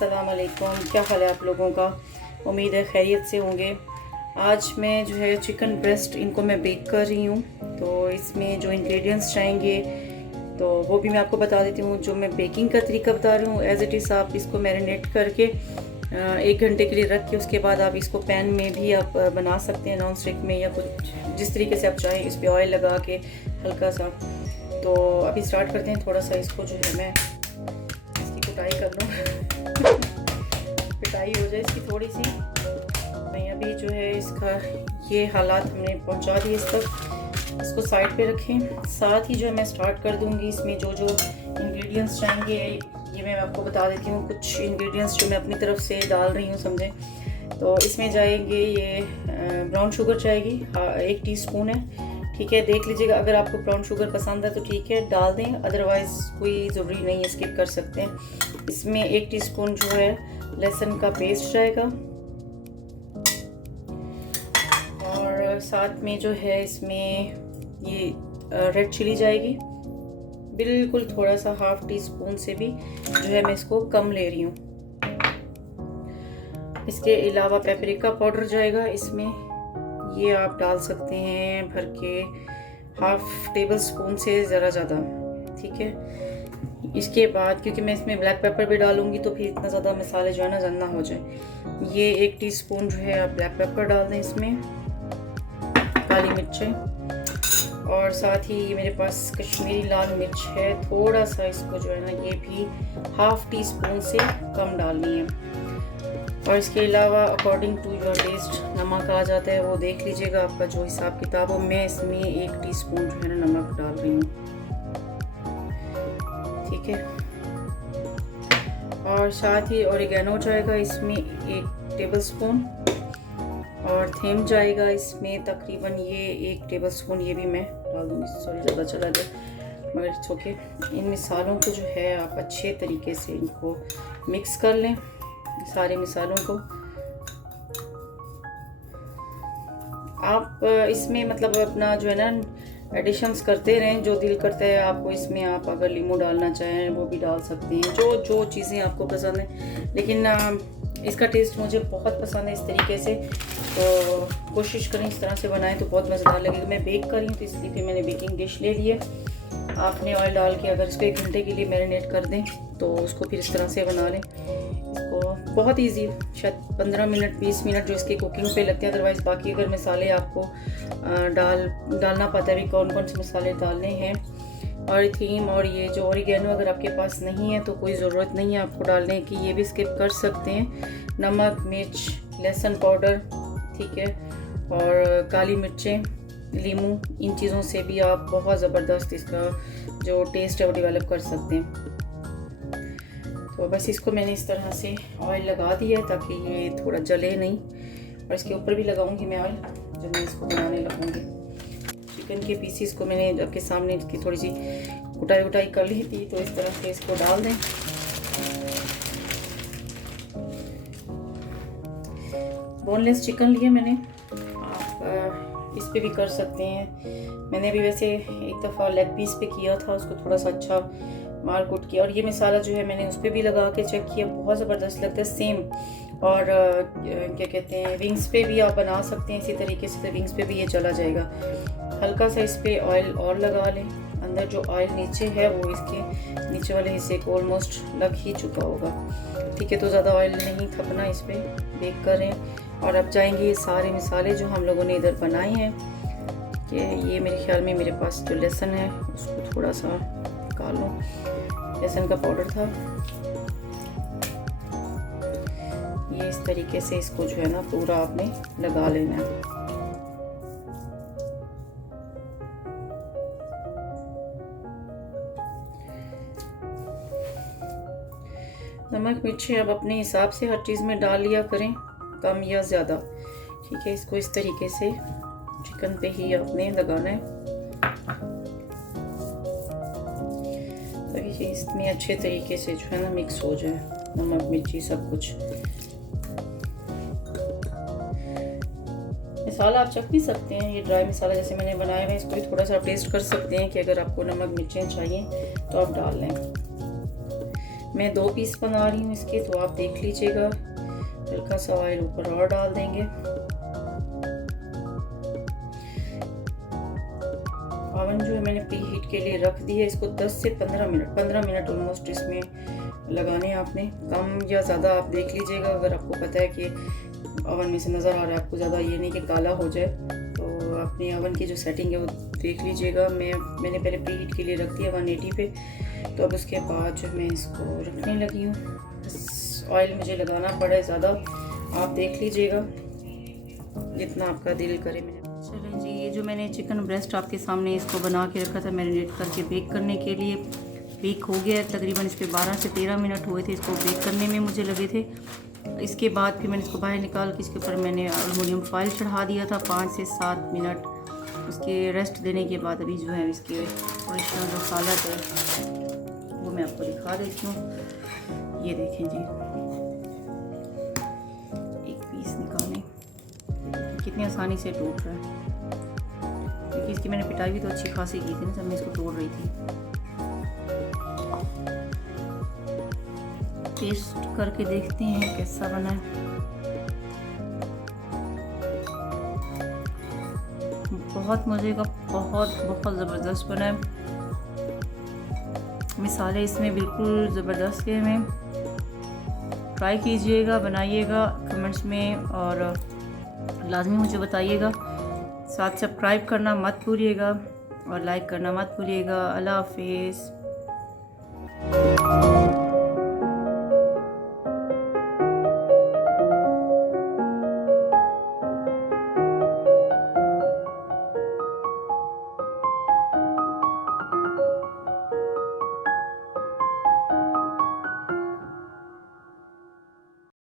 अस्सलाम वालेकुम। क्या हाल है आप लोगों का? उम्मीद है खैरियत से होंगे। आज मैं जो है चिकन ब्रेस्ट इनको मैं बेक कर रही हूँ। तो इसमें जो इंग्रेडिएंट्स चाहिए तो वो भी मैं आपको बता देती हूँ। जो मैं बेकिंग का तरीका बता रही हूँ एज़ इट इज़ आप इसको मैरिनेट करके 1 घंटे के लिए रख के उसके बाद आप इसको पैन में भी आप बना सकते हैं, नॉन स्टिक में या कुछ जिस तरीके से आप चाहें। इस पर ऑयल लगा के हल्का सा। तो अभी स्टार्ट करते हैं। थोड़ा सा इसको जो है मैं इसकी कुटाई कर लूँ पिटाई हो जाए इसकी थोड़ी सी। नहीं अभी जो है इसका ये हालात हमने पहुंचा दिए इस तक। इसको साइड पे रखें। साथ ही जो है मैं स्टार्ट कर दूंगी इसमें जो जो इंग्रेडिएंट्स चाहिए ये मैं आपको बता देती हूँ। कुछ इंग्रेडिएंट्स जो मैं अपनी तरफ से डाल रही हूँ समझें। तो इसमें जाएंगे ये ब्राउन शुगर जाएगी 1 टीस्पून है, ठीक है। देख लीजिएगा अगर आपको ब्राउन शुगर पसंद है तो ठीक है डाल दें, अदरवाइज़ कोई ज़रूरी नहीं है, स्किप कर सकते हैं। इसमें 1 टीस्पून जो है लहसुन का पेस्ट जाएगा और साथ में जो है इसमें ये रेड चिली जाएगी बिल्कुल थोड़ा सा 1/2 टीस्पून से भी जो है मैं इसको कम ले रही हूँ। इसके अलावा पेपरिका पाउडर जाएगा इसमें, ये आप डाल सकते हैं भर के 1/2 टेबल स्पून से ज़रा ज़्यादा, ठीक है। इसके बाद क्योंकि मैं इसमें ब्लैक पेपर भी डालूंगी तो फिर इतना ज़्यादा मसाले जो है ना ना हो जाए। ये 1 टीस्पून जो है आप ब्लैक पेपर डाल दें इसमें, काली मिर्चें और साथ ही मेरे पास कश्मीरी लाल मिर्च है थोड़ा सा, इसको जो है ना ये भी 1/2 टीस्पून से कम डालनी है। और इसके अलावा अकॉर्डिंग टू योर टेस्ट नमक आ जाता है, वो देख लीजिएगा आपका जो हिसाब किताब हो। मैं इसमें 1 टीस्पून जो है ना नमक डाल रही हूँ, ठीक है। और साथ ही ऑरिगेनो जाएगा इसमें 1 टेबल स्पून और थीम जाएगा इसमें तकरीबन ये 1 टेबल स्पून, ये भी मैं डाल दूँगी। सॉरी ज़्यादा चला गया मगर इट्स ओके। इन मिसालों को जो है आप अच्छे तरीके से इनको मिक्स कर लें, सारे मिसालों को। आप इसमें मतलब अपना जो है ना एडिशंस करते रहें, जो दिल करता है आपको इसमें आप अगर लीमू डालना चाहें वो भी डाल सकते हैं, जो जो चीज़ें आपको पसंद हैं। लेकिन इसका टेस्ट मुझे बहुत पसंद है इस तरीके से, तो कोशिश करें इस तरह से बनाएं तो बहुत मज़ेदार लगेगा। मैं बेक कर रही हूँ तो इसलिए फिर मैंने बेकिंग डिश ले ली है। आपने ऑयल डाल के अगर इसको 1 घंटे के लिए मैरिनेट कर दें तो उसको फिर इस तरह से बना लें। इसको बहुत इजी, शायद 15 मिनट 20 मिनट जो इसके कुकिंग पे लगते हैं। अदरवाइज़ बाकी अगर मसाले आपको डालना पता है भी कौन कौन से मसाले डालने हैं। और थीम और ये जो ऑरिगेनो अगर आपके पास नहीं है तो कोई ज़रूरत नहीं है आपको डालने की, ये भी स्किप कर सकते हैं। नमक, मिर्च, लहसुन पाउडर, ठीक है, और काली मिर्चें, लीमू, इन चीज़ों से भी आप बहुत ज़बरदस्त इसका जो टेस्ट है वो डेवलप कर सकते हैं। तो बस इसको मैंने इस तरह से ऑयल लगा दिया है ताकि ये थोड़ा जले नहीं। और इसके ऊपर भी लगाऊंगी मैं ऑयल जब मैं इसको बनाने लगूंगी। चिकन के पीसीस को मैंने आपके सामने इसकी थोड़ी सी कुटाई कर ली थी, तो इस तरह से इसको डाल दें। बोनलेस चिकन लिया मैंने, आप इस पे भी कर सकते हैं। मैंने अभी वैसे एक दफ़ा लेग पीस पे किया था, उसको थोड़ा सा अच्छा मार कुट किया। और ये मसाला जो है मैंने उस पर भी लगा के चेक किया, बहुत ज़बरदस्त लगता है सेम। और क्या कहते हैं विंग्स पे भी आप बना सकते हैं इसी तरीके से, तो विंग्स पे भी ये चला जाएगा। हल्का सा इस पर ऑयल और लगा लें। अंदर जो ऑयल नीचे है वो इसके नीचे वाले हिस्से को ऑलमोस्ट लग ही चुका होगा, ठीक है। तो ज़्यादा ऑयल नहीं थपना इस पर, बेक करें। और अब जाएंगे ये सारे मसाले जो हम लोगों ने इधर बनाए हैं कि ये मेरे ख्याल में मेरे पास जो लहसुन है उसको थोड़ा सा निकाल लो, लहसुन का पाउडर था। ये इस तरीके से इसको जो है ना पूरा आपने लगा लेना है। नमक मिर्ची अब अपने हिसाब से हर चीज़ में डाल लिया करें, कम या ज़्यादा, ठीक है। इसको इस तरीके से चिकन पे ही आपने लगाना है ताकि इसमें अच्छे तरीके से जो है ना मिक्स हो जाए नमक मिर्ची सब कुछ। मसाला आप चख भी सकते हैं, ये ड्राई मसाला जैसे मैंने बनाया है, इसको भी थोड़ा सा टेस्ट कर सकते हैं कि अगर आपको नमक मिर्चें चाहिए तो आप डाल लें। मैं 2 पीस बना रही हूँ इसके, तो आप देख लीजिएगा। हल्का सा ऑयल ऊपर और डाल देंगे। ओवन जो है मैंने प्री हीट के लिए रख दी है। इसको 10 से 15 मिनट ऑलमोस्ट इसमें लगाने हैं आपने। कम या ज़्यादा आप देख लीजिएगा। अगर आपको पता है कि ओवन में से नज़र आ रहा है आपको ज़्यादा, ये नहीं कि काला हो जाए, तो अपने ओवन की जो सेटिंग है वो देख लीजिएगा। मैंने पहले प्री हीट के लिए रख दिया 180 पे। तो अब उसके बाद जो मैं इसको रखने लगी हूँ। ऑयल मुझे लगाना पड़े ज़्यादा, आप देख लीजिएगा जितना आपका दिल करे। चलें जी, ये जो मैंने चिकन ब्रेस्ट आपके सामने इसको बना के रखा था मैरिनेट करके बेक करने के लिए, बेक हो गया है। तकरीबन इस पर 12 से 13 मिनट हुए थे इसको बेक करने में मुझे लगे थे। इसके बाद फिर मैंने इसको बाहर निकाल के इसके ऊपर मैंने एलुमिनियम फॉइल चढ़ा दिया था 5 से 7 मिनट। उसके रेस्ट देने के बाद अभी जो है इसके ओरिजिनल जो सालत है वो मैं आपको दिखा देती हूँ। ये देखें जी, एक पीस निकालें, कितनी आसानी से टूट रहा है, क्योंकि इसकी मैंने पिटाई भी तो अच्छी खासी की थी ना जब मैं इसको तोड़ रही थी। टेस्ट करके देखते हैं कैसा बना है। बहुत मज़े का, बहुत ज़बरदस्त बना है। मिसाले इसमें बिल्कुल ज़बरदस्त है। में ट्राई कीजिएगा, बनाइएगा कमेंट्स में और लाजमी मुझे बताइएगा। साथ सब्सक्राइब करना मत भूलिएगा और लाइक करना मत भूलिएगा। अल्लाह हाफिज़।